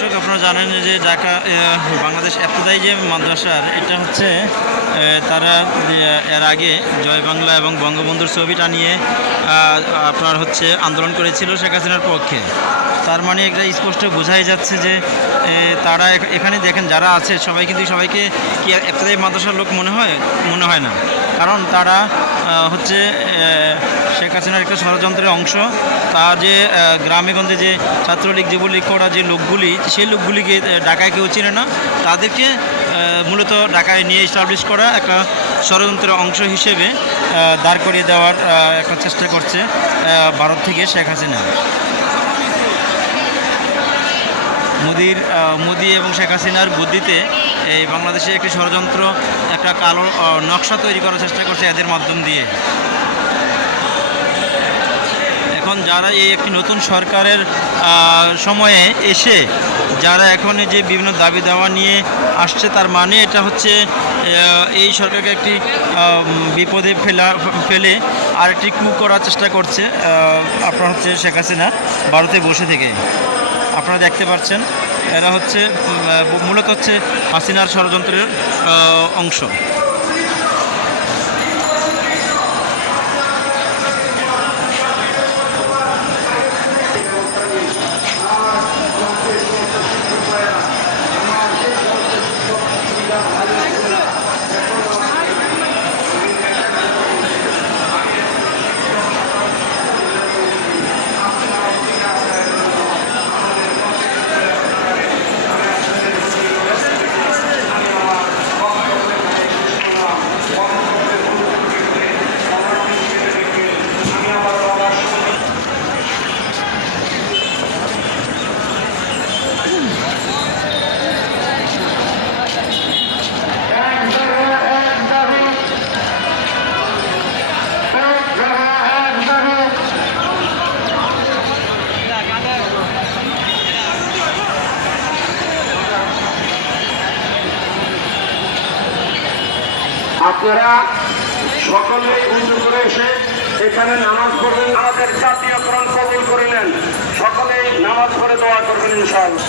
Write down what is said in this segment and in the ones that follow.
দর্শক, আপনারা জানেন যে ঢাকা বাংলাদেশ এতদাই যে মাদ্রাসার এটা হচ্ছে তারা এর আগে জয় বাংলা এবং বঙ্গবন্ধুর ছবিটা নিয়ে আপনার হচ্ছে আন্দোলন করেছিল শেখ হাসিনার পক্ষে। তার মানে একটা স্পষ্ট বোঝাই যাচ্ছে যে তারা এখানে দেখেন যারা আছে, সবাই কিন্তু সবাইকে কি একটাই মাদ্রাসার লোক মনে হয়? মনে হয় না। কারণ তারা হচ্ছে শেখ হাসিনার একটা ষড়যন্ত্রের অংশ। তা যে গ্রামেগঞ্জে যে ছাত্রলীগ যুবলীগ করা যে লোকগুলি, সেই লোকগুলিকে ঢাকায় কেউ চিনে না। তাদেরকে মূলত ঢাকায় নিয়ে এস্টাবলিশ করা একটা ষড়যন্ত্রের অংশ হিসেবে দাঁড় করিয়ে দেওয়ার একটা চেষ্টা করছে ভারত থেকে শেখ হাসিনা। মোদির মোদি এবং শেখ হাসিনার বুদ্ধিতে এই বাংলাদেশে একটি ষড়যন্ত্র, একটা কালো নকশা তৈরি করার চেষ্টা করছে এদের মাধ্যম দিয়ে। এখন যারা এই একটি নতুন সরকারের সময়ে এসে, যারা এখন এই যে বিভিন্ন দাবি দাওয়া নিয়ে আসছে, তার মানে এটা হচ্ছে এই সরকারকে একটি বিপদে ফেলা, ফেলে আর একটি কু করার চেষ্টা করছে আপনার হচ্ছে শেখ হাসিনা, ভারতে বসে থেকে। আপনারা দেখতে পাচ্ছেন এরা হচ্ছে মূলত হচ্ছে হাসিনার ষড়যন্ত্রের অংশ। আপনারা সকলে উঁচু করে এসে এখানে নামাজ পড়বেন আমাদের জাতীয়করণ কবুল করে নেন। সকলে নামাজ পড়ে দোয়া করবেন ইনশাআল্লাহ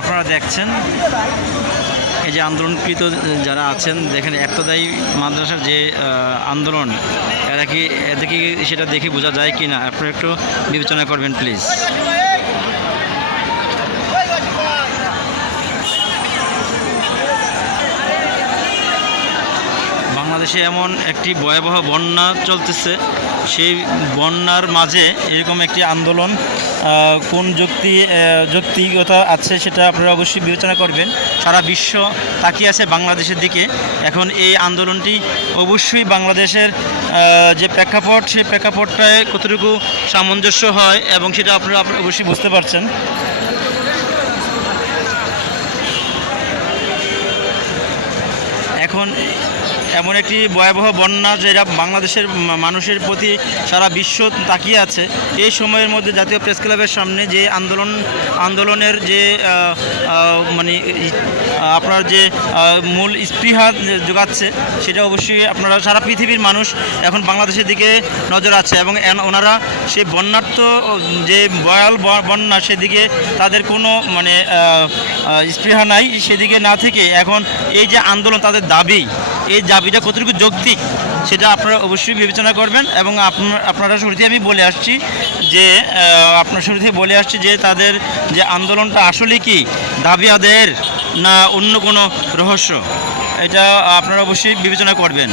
আপনারা দেখছেন। এই যে আন্দোলনকৃত যারা আছেন, দেখেন একতদায়ী মাদ্রাসার যে আন্দোলন, এরা কি এদেরকে সেটা দেখে বোঝা যায় কি না আপনারা একটু বিবেচনা করবেন, প্লিজ। বাংলাদেশে এমন একটি ভয়াবহ বন্যা চলতেছে। সেই বন্যার মাঝে এরকম একটি আন্দোলন কোন যুক্তি আহ, যৌক্তিকতা আছে সেটা আপনারা অবশ্যই বিবেচনা করবেন। সারা বিশ্ব তাকিয়ে আছে বাংলাদেশের দিকে। এখন এই আন্দোলনটি অবশ্যই বাংলাদেশের যে প্রেক্ষাপট সেই প্রেক্ষাপটটায় কতটুকু সামঞ্জস্য হয় এবং সেটা আপনারা অবশ্যই বুঝতে পারছেন। এখন এমন একটি ভয়াবহ বন্যা যেটা বাংলাদেশের মানুষের প্রতি সারা বিশ্ব তাকিয়ে আছে। এই সময়ের মধ্যে জাতীয় প্রেস ক্লাবের সামনে যে আন্দোলন, আন্দোলনের যে মানে আপনার যে মূল স্পৃহা যোগাচ্ছে, সেটা অবশ্যই আপনারা, সারা পৃথিবীর মানুষ এখন বাংলাদেশের দিকে নজর আছে এবং ওনারা সেই বন্যার্থ, যে বয়াল বন্যা সেদিকে তাদের কোনো মানে স্পৃহা নাই, সেদিকে না থেকে এখন এই যে আন্দোলন তাদের দাবি। এই দাবিটা কতটুকু যৌক্তিক, সেটা আপনারা অবশ্যই বিবেচনা করবেন এবং আপনার, আপনারা শুরুতে আমি বলে আসছি যে আপনার শুরুতে বলে আসছি যে তাদের যে আন্দোলনটা আসলে কি, দাবি আদায়ের না অন্য কোনো রহস্য, এটা আপনারা অবশ্যই বিবেচনা করবেন।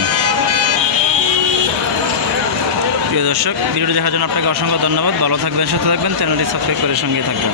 প্রিয় দর্শক, ভিডিওটি দেখার জন্য আপনাকে অসংখ্য ধন্যবাদ। ভালো থাকবেন, সুস্থ থাকবেন, চ্যানেলটি সাবস্ক্রাইব করে সঙ্গে থাকবেন।